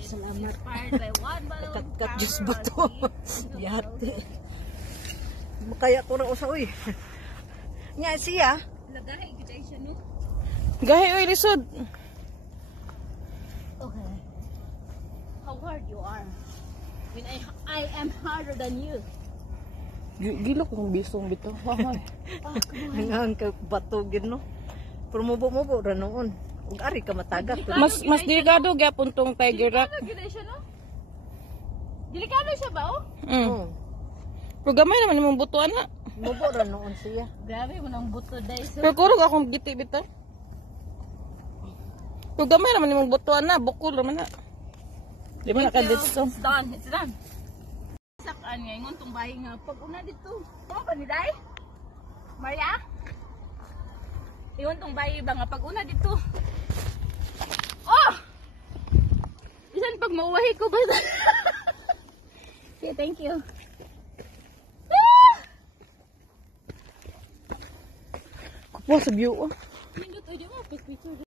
Salamat. Inspired by one bottle of Kat Diyos ba to? power. Yate. Kaya ko na usa uy. Nya siya. Lagahay kita siya no. Gahi oy lisod. Okay. How hard you are. When I am harder than you. Gilo kong bisong bitaw. Hahay. Hangang ka batugin no. Pero mubo-mubo ra noon. Ug ari ka matagat. Mas delikado gyapon tong Tiger Rock. Delikado siya no? Delikado siya ba oh? Oh. Pero gamay naman imong butuan na. Mubo ra noon siya. Grabe mo nang buto dahil so. Pero kurog akong giti bitaw. Pero gamay naman imong butuan na, bukol naman na. Di ba nakaditso? It's done. It's done. Sakaan nga ingon tong bahay nga pag una dito. Tama pa ni Day? Maria? Ingon tong bahay ba nga pag una dito. Oh! Bisan pag mauwahi ko ba? Okay, thank you. Kupo sa view. Nindot, di mo picture.